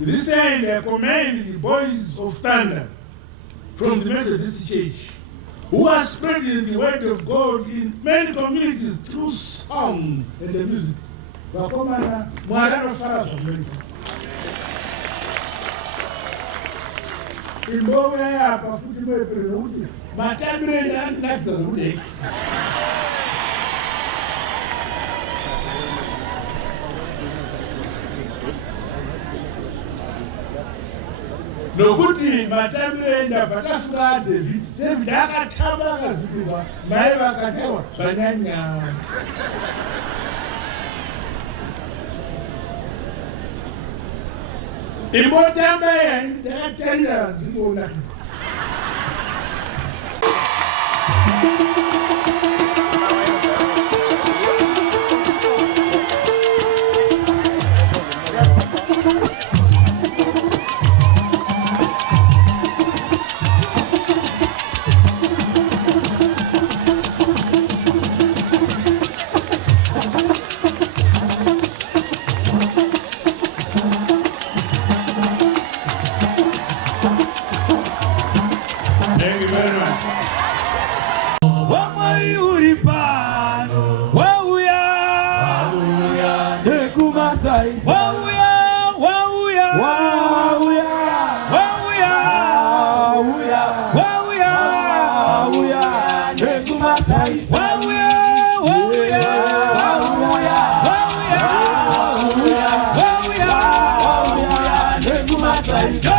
This end I commend the boys of Thunder from the Methodist Church, who are spreading the word of God in many communities through song and the music. Vakomana mwarano fara zvakuita. Imbowe yapa futi mwepere kuti matambiro andinakidza zvekudeki. Nokuti matambiro endabva tafunga David akatamba akazikirwa mai vakatewa zvanyanya. Imbotamba ndakatarira ndinoona. Thank you very much. Hwamwari huripano, wauya, nekumasaisa, wauya, wauya, wauya, wauya, wauya, wauya, nekumasaisa, wauya, wauya, wauya, wauya, wauya, wauya, nekumasaisa.